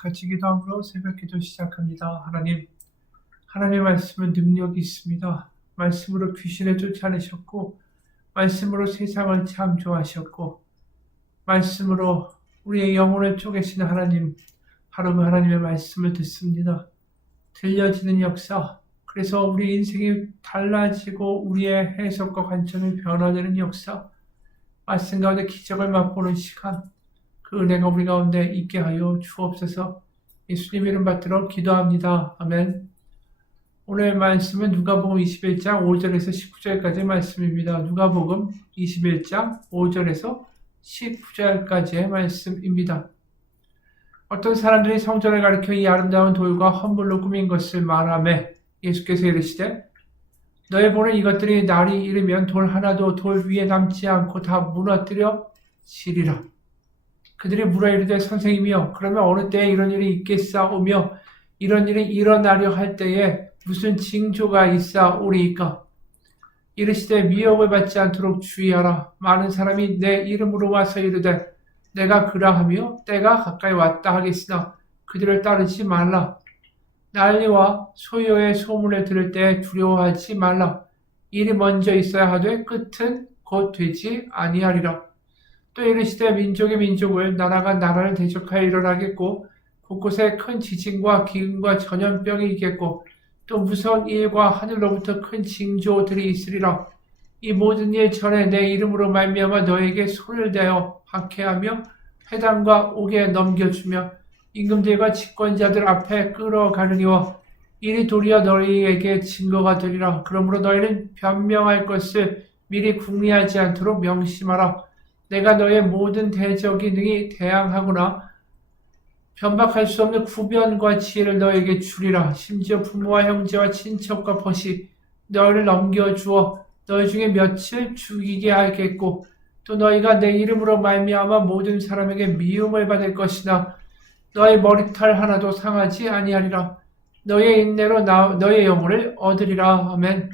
같이 기도함으로 새벽 기도 시작합니다. 하나님의 말씀은 능력이 있습니다. 말씀으로 귀신을 쫓아내셨고, 말씀으로 세상을 창조하셨고, 말씀으로 우리의 영혼을 쪼개시는 하나님, 바로 그 하나님의 말씀을 듣습니다. 들려지는 역사, 그래서 우리 인생이 달라지고 우리의 해석과 관점이 변화되는 역사, 말씀 가운데 기적을 맛보는 시간, 그 은혜가 우리 가운데 있게 하여 주옵소서. 예수님 이름 받들어 기도합니다. 아멘. 오늘 말씀은 누가복음 21장 5절에서 19절까지의 말씀입니다. 누가복음 21장 5절에서 19절까지의 말씀입니다. 어떤 사람들이 성전을 가리켜 이 아름다운 돌과 헌물로 꾸민 것을 말하며 예수께서 이르시되 너희 보는 이것들이 날이 이르면 돌 하나도 돌 위에 남지 않고 다 무너뜨려 지리라. 그들이 물어 이르되 선생님이여 그러면 어느 때에 이런 일이 있겠사오며 이런 일이 일어나려 할 때에 무슨 징조가 있사오리이까. 이르시되 미혹을 받지 않도록 주의하라. 많은 사람이 내 이름으로 와서 이르되 내가 그라하며 때가 가까이 왔다 하겠으나 그들을 따르지 말라. 난리와 소요의 소문을 들을 때 두려워하지 말라. 일이 먼저 있어야 하되 끝은 곧 되지 아니하리라. 또 이르시되 민족이 민족을 나라가 나라를 대적하여 일어나겠고 곳곳에 큰 지진과 기근과 전염병이 있겠고 또 무서운 일과 하늘로부터 큰 징조들이 있으리라. 이 모든 일 전에 내 이름으로 말미암아 너에게 손을 대어 박해하며 회당과 옥에 넘겨주며 임금들과 집권자들 앞에 끌어가느니와 이리 도리어 너희에게 증거가 되리라. 그러므로 너희는 변명할 것을 미리 궁리하지 않도록 명심하라. 내가 너의 모든 대적이 능히 대항하거나 변박할 수 없는 구변과 지혜를 너에게 주리라. 심지어 부모와 형제와 친척과 벗이 너희를 넘겨주어 너희 중에 며칠 죽이게 하겠고 또 너희가 내 이름으로 말미암아 모든 사람에게 미움을 받을 것이나 너의 머리털 하나도 상하지 아니하리라. 너의 인내로 너의 영혼을 얻으리라. 아멘.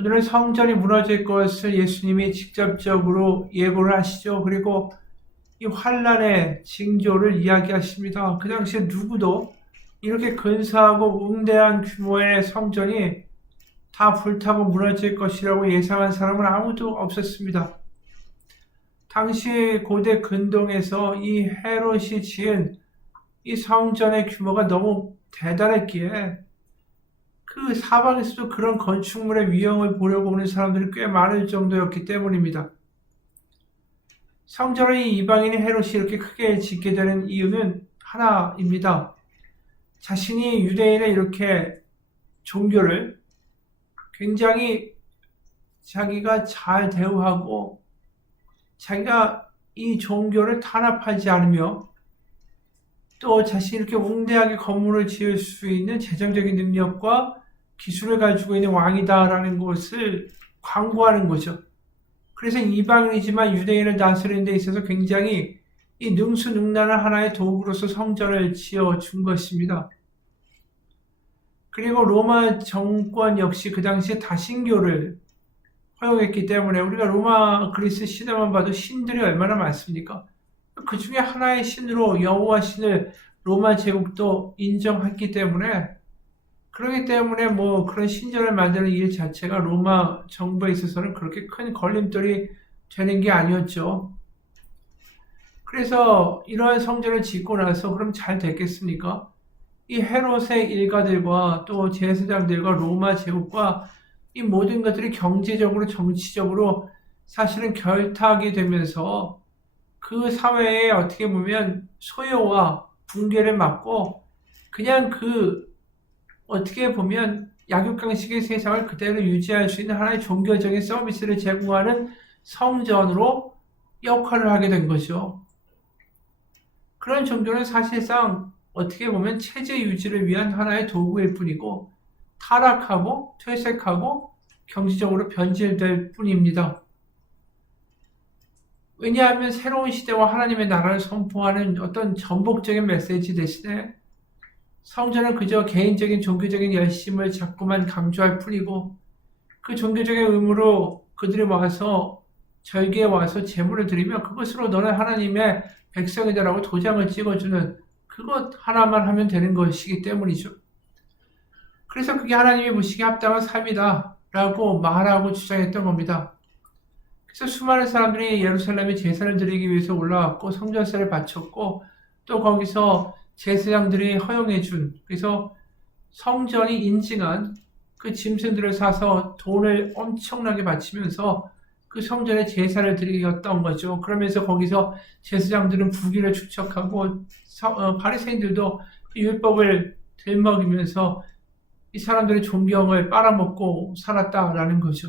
오늘은 성전이 무너질 것을 예수님이 직접적으로 예고를 하시죠. 그리고 이 환란의 징조를 이야기하십니다. 그 당시에 누구도 이렇게 근사하고 웅대한 규모의 성전이 다 불타고 무너질 것이라고 예상한 사람은 아무도 없었습니다. 당시 고대 근동에서 이 헤롯이 지은 이 성전의 규모가 너무 대단했기에 그 사방에서도 그런 건축물의 위형을 보려고 오는 사람들이 꽤 많을 정도였기 때문입니다. 성전을 이 이방인의 헤롯이 이렇게 크게 짓게 되는 이유는 하나입니다. 자신이 유대인의 이렇게 종교를 굉장히 자기가 잘 대우하고 자기가 이 종교를 탄압하지 않으며 또 자신이 이렇게 웅대하게 건물을 지을 수 있는 재정적인 능력과 기술을 가지고 있는 왕이다라는 것을 광고하는 거죠. 그래서 이방인이지만 유대인을 다스리는 데 있어서 굉장히 이 능수능란한 하나의 도구로서 성전을 지어준 것입니다. 그리고 로마 정권 역시 그 당시에 다신교를 허용했기 때문에 우리가 로마 그리스 시대만 봐도 신들이 얼마나 많습니까? 그 중에 하나의 신으로 여호와 신을 로마 제국도 인정했기 때문에 그렇기 때문에 뭐 그런 신전을 만드는 일 자체가 로마 정부에 있어서는 그렇게 큰 걸림돌이 되는 게 아니었죠. 그래서 이러한 성전을 짓고 나서 그럼 잘 됐겠습니까? 이 헤롯의 일가들과 또 제사장들과 로마 제국과 이 모든 것들이 경제적으로 정치적으로 사실은 결탁이 되면서 그 사회에 어떻게 보면 소요와 붕괴를 막고 그냥 어떻게 보면 약육강식의 세상을 그대로 유지할 수 있는 하나의 종교적인 서비스를 제공하는 성전으로 역할을 하게 된 거죠. 그런 종교는 사실상 어떻게 보면 체제 유지를 위한 하나의 도구일 뿐이고 타락하고 퇴색하고 경제적으로 변질될 뿐입니다. 왜냐하면 새로운 시대와 하나님의 나라를 선포하는 어떤 전복적인 메시지 대신에 성전은 그저 개인적인 종교적인 열심을 자꾸만 강조할 뿐이고 그 종교적인 의무로 그들이 와서 절기에 와서 제물을 드리며 그것으로 너는 하나님의 백성이다라고 도장을 찍어주는 그것 하나만 하면 되는 것이기 때문이죠. 그래서 그게 하나님이 보시기에 합당한 삶이다 라고 말하고 주장했던 겁니다. 그래서 수많은 사람들이 예루살렘에 제사를 드리기 위해서 올라왔고 성전세를 바쳤고 또 거기서 제사장들이 허용해준, 그래서 성전이 인증한 그 짐승들을 사서 돈을 엄청나게 바치면서 그 성전에 제사를 드리었던 거죠. 그러면서 거기서 제사장들은 부귀를 축적하고 바리새인들도 율법을 들먹이면서 이 사람들의 존경을 빨아먹고 살았다라는 거죠.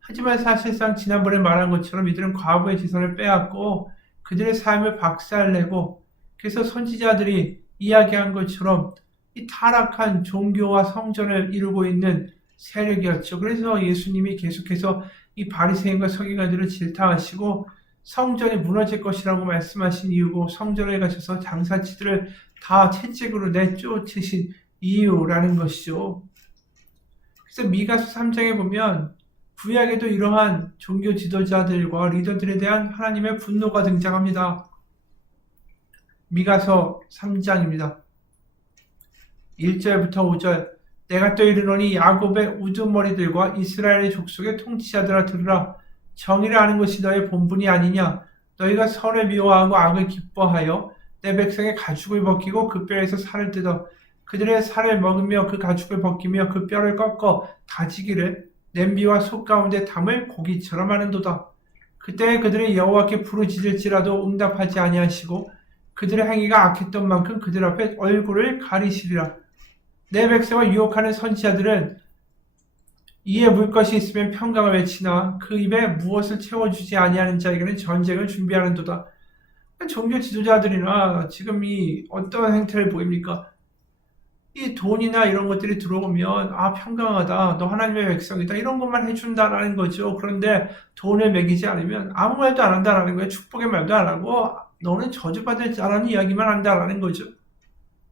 하지만 사실상 지난번에 말한 것처럼 이들은 과부의 재산을 빼앗고 그들의 삶을 박살내고, 그래서 선지자들이 이야기한 것처럼 이 타락한 종교와 성전을 이루고 있는 세력이었죠. 그래서 예수님이 계속해서 이 바리새인과 서기관들을 질타하시고 성전이 무너질 것이라고 말씀하신 이유고, 성전에 가셔서 장사치들을 다 채찍으로 내쫓으신 이유라는 것이죠. 그래서 미가서 3장에 보면 구약에도 이러한 종교 지도자들과 리더들에 대한 하나님의 분노가 등장합니다. 미가서 3장입니다. 1절부터 5절. 내가 또 이르노니 야곱의 우두머리들과 이스라엘의 족속의 통치자들아 들으라. 정의를 아는 것이 너의 본분이 아니냐. 너희가 선을 미워하고 악을 기뻐하여 내 백성의 가죽을 벗기고 그 뼈에서 살을 뜯어 그들의 살을 먹으며 그 가죽을 벗기며 그 뼈를 꺾어 다지기를 냄비와 솥 가운데 담을 고기처럼 하는도다. 그때 그들이 여호와께 부르짖을지라도 응답하지 아니하시고 그들의 행위가 악했던 만큼 그들 앞에 얼굴을 가리시리라. 내 백성을 유혹하는 선지자들은 이에 물 것이 있으면 평강을 외치나 그 입에 무엇을 채워주지 아니하는 자에게는 전쟁을 준비하는도다. 종교 지도자들이나 지금 이 어떤 행태를 보입니까? 이 돈이나 이런 것들이 들어오면 평강하다, 너 하나님의 백성이다, 이런 것만 해준다라는 거죠. 그런데 돈을 매기지 않으면 아무 말도 안 한다라는 거예요. 축복의 말도 안 하고 너는 저주받을 자라는 이야기만 한다라는 거죠.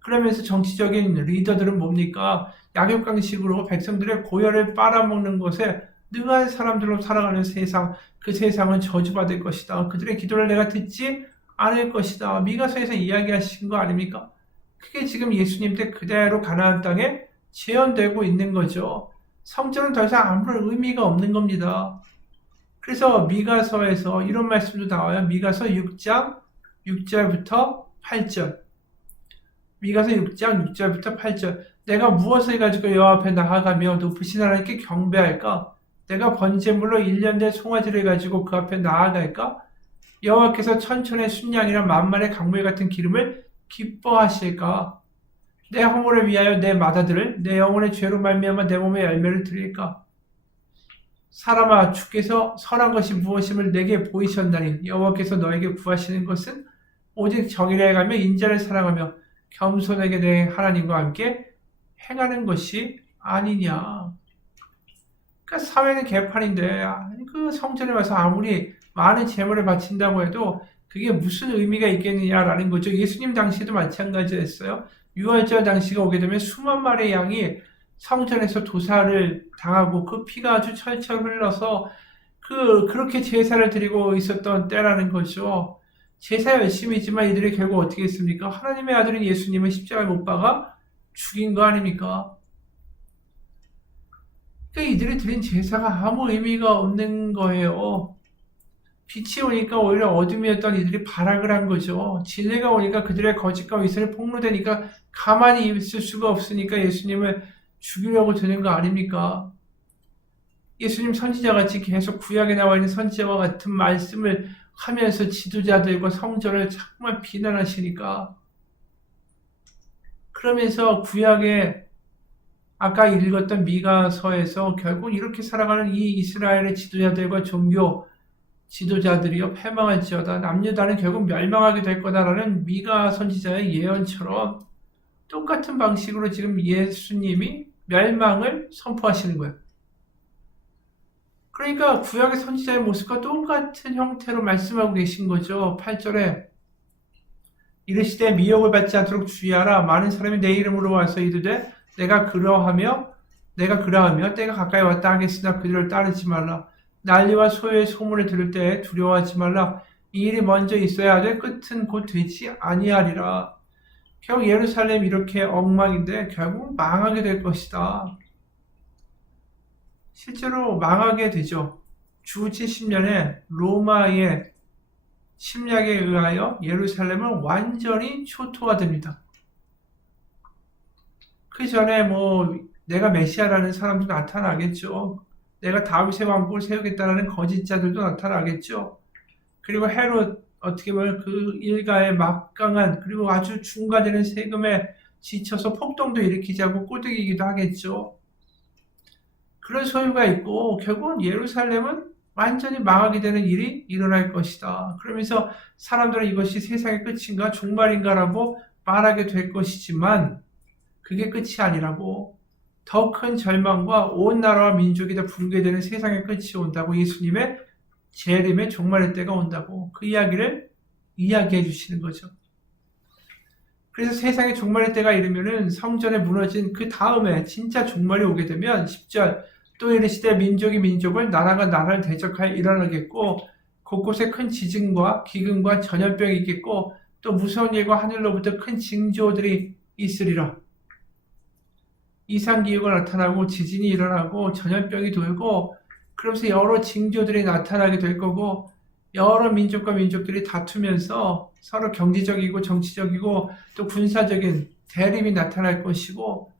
그러면서 정치적인 리더들은 뭡니까? 약육강식으로 백성들의 고열을 빨아먹는 것에 능한 사람들로 살아가는 세상, 그 세상은 저주받을 것이다. 그들의 기도를 내가 듣지 않을 것이다. 미가서에서 이야기하신 거 아닙니까? 그게 지금 예수님 때 그대로 가나안 땅에 재현되고 있는 거죠. 성전은 더 이상 아무런 의미가 없는 겁니다. 그래서 미가서에서 이런 말씀도 나와요. 미가서 6장 6절부터 8절. 미가서 6장 6절부터 8절. 내가 무엇을 가지고 여호와 앞에 나아가며 높으신 하나님께 경배할까? 내가 번제물로 1년 된 송아지를 가지고 그 앞에 나아갈까? 여호와께서 천천의 순양이나 만만의 강물 같은 기름을 기뻐하실까? 내 허물을 위하여 내 맏아들을 내 영혼의 죄로 말미암아 내 몸에 열매를 드릴까? 사람아, 주께서 선한 것이 무엇임을 내게 보이셨나니 여호와께서 너에게 구하시는 것은 오직 정의를 행하며 인자를 사랑하며 겸손하게 내 하나님과 함께 행하는 것이 아니냐. 그러니까 사회는 개판인데 그 성전에 와서 아무리 많은 재물을 바친다고 해도 그게 무슨 의미가 있겠느냐라는 거죠. 예수님 당시에도 마찬가지였어요. 유월절 당시가 오게 되면 수만 마리의 양이 성전에서 도살을 당하고 그 피가 아주 철철 흘러서 그렇게 제사를 드리고 있었던 때라는 거죠. 제사 열심히 했지만 이들이 결국 어떻게 했습니까? 하나님의 아들인 예수님을 십자가에 못 박아 죽인 거 아닙니까? 그러니까 이들이 드린 제사가 아무 의미가 없는 거예요. 빛이 오니까 오히려 어둠이었던 이들이 발악을 한 거죠. 진리가 오니까 그들의 거짓과 위선이 폭로되니까 가만히 있을 수가 없으니까 예수님을 죽이려고 드는 거 아닙니까? 예수님 선지자같이 계속 구약에 나와 있는 선지자와 같은 말씀을 하면서 지도자들과 성전을 정말 비난하시니까, 그러면서 구약에 아까 읽었던 미가서에서 결국 이렇게 살아가는 이 이스라엘의 지도자들과 종교 지도자들이요 패망할지어다, 남유다는 결국 멸망하게 될 거다라는 미가 선지자의 예언처럼 똑같은 방식으로 지금 예수님이 멸망을 선포하시는 거예요. 그러니까 구약의 선지자의 모습과 똑같은 형태로 말씀하고 계신 거죠. 8절에 이르시되 미혹을 받지 않도록 주의하라. 많은 사람이 내 이름으로 와서 이르되 내가 그러하며 때가 가까이 왔다 하겠으나 그들을 따르지 말라. 난리와 소요의 소문을 들을 때 두려워하지 말라. 이 일이 먼저 있어야 하되 끝은 곧 되지 아니하리라. 결국 예루살렘 이렇게 엉망인데 결국 망하게 될 것이다. 실제로 망하게 되죠. 주 70년에 로마의 침략에 의하여 예루살렘은 완전히 초토화됩니다. 그 전에 내가 메시아라는 사람도 나타나겠죠. 내가 다윗의 왕국을 세우겠다라는 거짓자들도 나타나겠죠. 그리고 헤롯, 어떻게 보면 그 일가의 막강한 그리고 아주 중과되는 세금에 지쳐서 폭동도 일으키자고 꼬드기기도 하겠죠. 그런 소유가 있고 결국은 예루살렘은 완전히 망하게 되는 일이 일어날 것이다. 그러면서 사람들은 이것이 세상의 끝인가 종말인가라고 말하게 될 것이지만 그게 끝이 아니라고 더 큰 절망과 온 나라와 민족이 다 붕괴되는 세상의 끝이 온다고 예수님의 재림의 종말의 때가 온다고 그 이야기를 이야기해 주시는 거죠. 그래서 세상의 종말의 때가 이르면은 성전에 무너진 그 다음에 진짜 종말이 오게 되면 10절 또 이르시되 민족이 민족을 나라가 나라를 대적하여 일어나겠고 곳곳에 큰 지진과 기근과 전염병이 있겠고 또 무서운 일과 하늘로부터 큰 징조들이 있으리라. 이상기후가 나타나고 지진이 일어나고 전염병이 돌고 그러면서 여러 징조들이 나타나게 될 거고 여러 민족과 민족들이 다투면서 서로 경제적이고 정치적이고 또 군사적인 대립이 나타날 것이고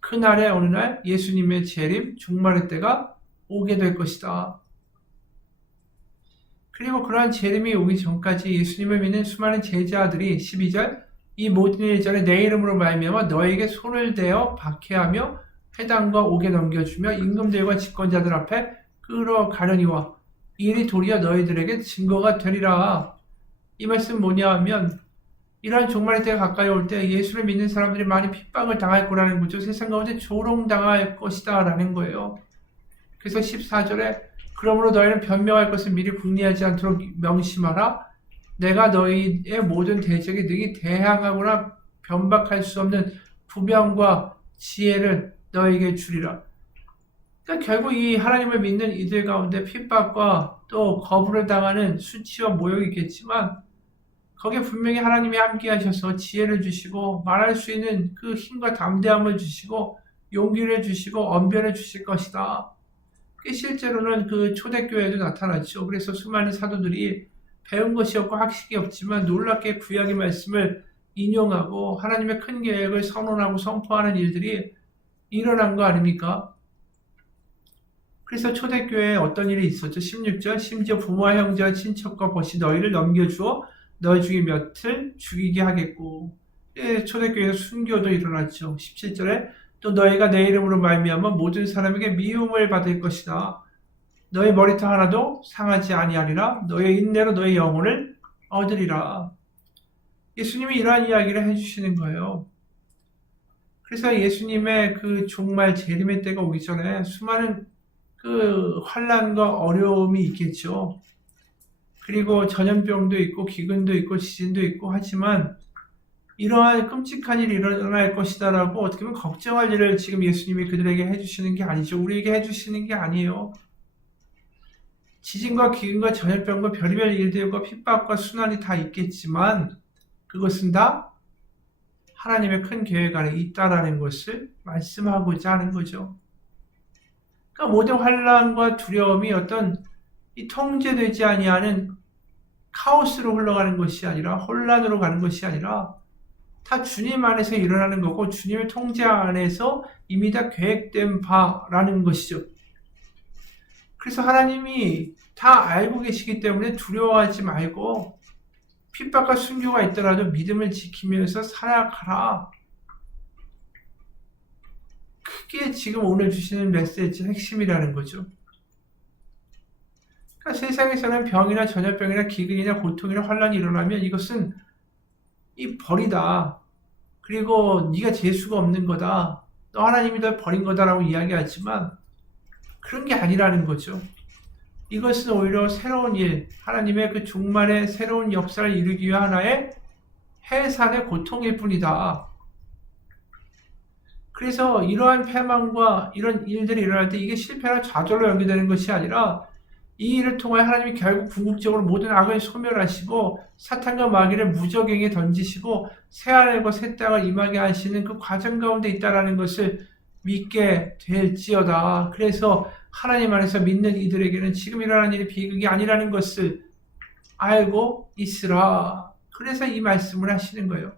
그날에 어느 날 예수님의 재림, 종말의 때가 오게 될 것이다. 그리고 그러한 재림이 오기 전까지 예수님을 믿는 수많은 제자들이 12절 이 모든 일 전에 내 이름으로 말미암아 너에게 손을 대어 박해하며 회당과 옥에 넘겨주며 임금들과 집권자들 앞에 끌어가려니와 이 일이 도리어 너희들에게 증거가 되리라. 이 말씀 뭐냐 하면 이러한 종말의 때가 가까이 올 때 예수를 믿는 사람들이 많이 핍박을 당할 거라는 거죠. 세상 가운데 조롱당할 것이다 라는 거예요. 그래서 14절에 그러므로 너희는 변명할 것을 미리 궁리하지 않도록 명심하라. 내가 너희의 모든 대적에 능히 대항하거나 변박할 수 없는 부병과 지혜를 너희에게 주리라. 그러니까 결국 이 하나님을 믿는 이들 가운데 핍박과 또 거부를 당하는 수치와 모욕이 있겠지만 거기에 분명히 하나님이 함께 하셔서 지혜를 주시고 말할 수 있는 그 힘과 담대함을 주시고 용기를 주시고 언변을 주실 것이다. 그게 실제로는 그 초대교회에도 나타났죠. 그래서 수많은 사도들이 배운 것이 없고 학식이 없지만 놀랍게 구약의 말씀을 인용하고 하나님의 큰 계획을 선언하고 선포하는 일들이 일어난 거 아닙니까? 그래서 초대교회에 어떤 일이 있었죠? 16절 심지어 부모와 형제와 친척과 벗이 너희를 넘겨주어 너희 중에 몇을 죽이게 하겠고 초대교회에서 순교도 일어났죠. 17절에 또 너희가 내 이름으로 말미암아 모든 사람에게 미움을 받을 것이다. 너희 머리털 하나도 상하지 아니하리라. 너의 인내로 너의 영혼을 얻으리라. 예수님이 이러한 이야기를 해주시는 거예요. 그래서 예수님의 그 종말 재림의 때가 오기 전에 수많은 그 환난과 어려움이 있겠죠. 그리고 전염병도 있고 기근도 있고 지진도 있고 하지만 이러한 끔찍한 일이 일어날 것이다라고 어떻게 보면 걱정할 일을 지금 예수님이 그들에게 해주시는 게 아니죠. 우리에게 해주시는 게 아니에요. 지진과 기근과 전염병과 별의별 일들과 핍박과 순환이 다 있겠지만 그것은 다 하나님의 큰 계획 안에 있다라는 것을 말씀하고자 하는 거죠. 그러니까 모든 환난과 두려움이 어떤 이 통제되지 아니하는 카오스로 흘러가는 것이 아니라 혼란으로 가는 것이 아니라 다 주님 안에서 일어나는 거고 주님의 통제 안에서 이미 다 계획된 바라는 것이죠. 그래서 하나님이 다 알고 계시기 때문에 두려워하지 말고 핍박과 순교가 있더라도 믿음을 지키면서 살아가라. 그게 지금 오늘 주시는 메시지의 핵심이라는 거죠. 그러니까 세상에서는 병이나 전염병이나 기근이나 고통이나 환란이 일어나면 이것은 이 벌이다. 그리고 네가 재수가 없는 거다. 너 하나님이 널 버린 거다라고 이야기하지만 그런 게 아니라는 거죠. 이것은 오히려 새로운 일, 하나님의 그 종말의 새로운 역사를 이루기 위한 하나의 해산의 고통일 뿐이다. 그래서 이러한 패망과 이런 일들이 일어날 때 이게 실패나 좌절로 연결되는 것이 아니라 이 일을 통하여 하나님이 결국 궁극적으로 모든 악을 소멸하시고 사탄과 마귀를 무적행에 던지시고 새하늘과 새 땅을 임하게 하시는 그 과정 가운데 있다라는 것을 믿게 될지어다. 그래서 하나님 안에서 믿는 이들에게는 지금 일어나는 일이 비극이 아니라는 것을 알고 있으라. 그래서 이 말씀을 하시는 거예요.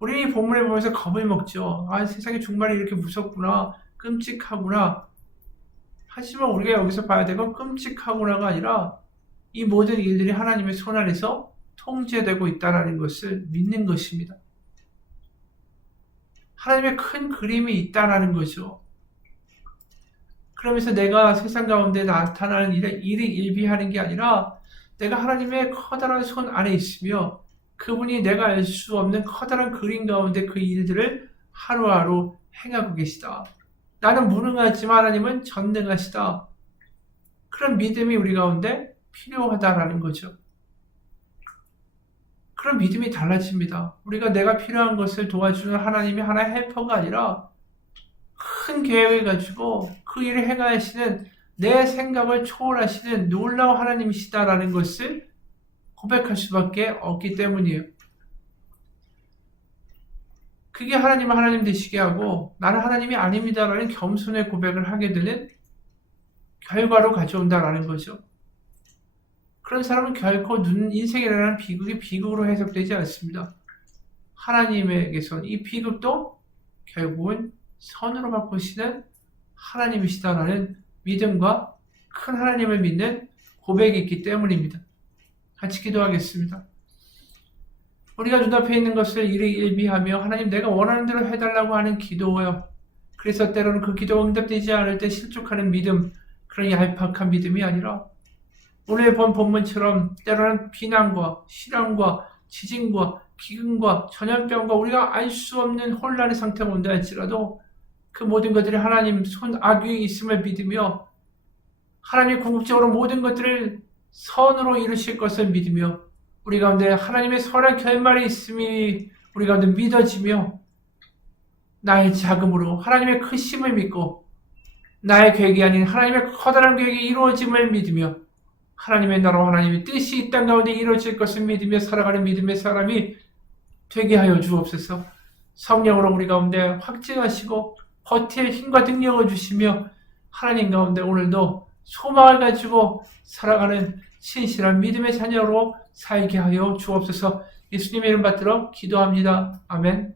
우리 이 본문을 보면서 겁을 먹죠. 아, 세상이 정말 이렇게 무섭구나, 끔찍하구나. 하지만 우리가 여기서 봐야 되고 끔찍하구나가 아니라 이 모든 일들이 하나님의 손 안에서 통제되고 있다는 것을 믿는 것입니다. 하나님의 큰 그림이 있다는 거죠. 그러면서 내가 세상 가운데 나타나는 일이 일비하는 게 아니라 내가 하나님의 커다란 손 안에 있으며 그분이 내가 알 수 없는 커다란 그림 가운데 그 일들을 하루하루 행하고 계시다. 나는 무능하지만 하나님은 전능하시다. 그런 믿음이 우리 가운데 필요하다라는 거죠. 그런 믿음이 달라집니다. 우리가 내가 필요한 것을 도와주는 하나님이 하나의 헬퍼가 아니라 큰 계획을 가지고 그 일을 행하시는 내 생각을 초월하시는 놀라운 하나님이시다라는 것을 고백할 수밖에 없기 때문이에요. 그게 하나님을 하나님 되시게 하고 나는 하나님이 아닙니다라는 겸손의 고백을 하게 되는 결과로 가져온다라는 거죠. 그런 사람은 결코 인생이라는 비극이 비극으로 해석되지 않습니다. 하나님에게선 이 비극도 결국은 선으로 바꾸시는 하나님이시다라는 믿음과 큰 하나님을 믿는 고백이 있기 때문입니다. 같이 기도하겠습니다. 우리가 눈앞에 있는 것을 일비하며 하나님 내가 원하는 대로 해달라고 하는 기도요. 그래서 때로는 그 기도가 응답되지 않을 때 실족하는 믿음, 그런 얄팍한 믿음이 아니라 오늘 본 본문처럼 때로는 비난과 실황과 지진과 기근과 전염병과 우리가 알 수 없는 혼란의 상태가 온다 할지라도 그 모든 것들이 하나님 손 악위에 있음을 믿으며 하나님이 궁극적으로 모든 것들을 선으로 이루실 것을 믿으며 우리 가운데 하나님의 선한 결말이 있음이 우리 가운데 믿어지며 나의 자금으로 하나님의 크심을 믿고 나의 계획이 아닌 하나님의 커다란 계획이 이루어짐을 믿으며 하나님의 나라와 하나님의 뜻이 이 땅 가운데 이루어질 것을 믿으며 살아가는 믿음의 사람이 되게 하여 주옵소서. 성령으로 우리 가운데 확증하시고 버틸 힘과 능력을 주시며 하나님 가운데 오늘도 소망을 가지고 살아가는 신실한 믿음의 자녀로 살게 하여 주옵소서. 예수님의 이름 받들어 기도합니다. 아멘.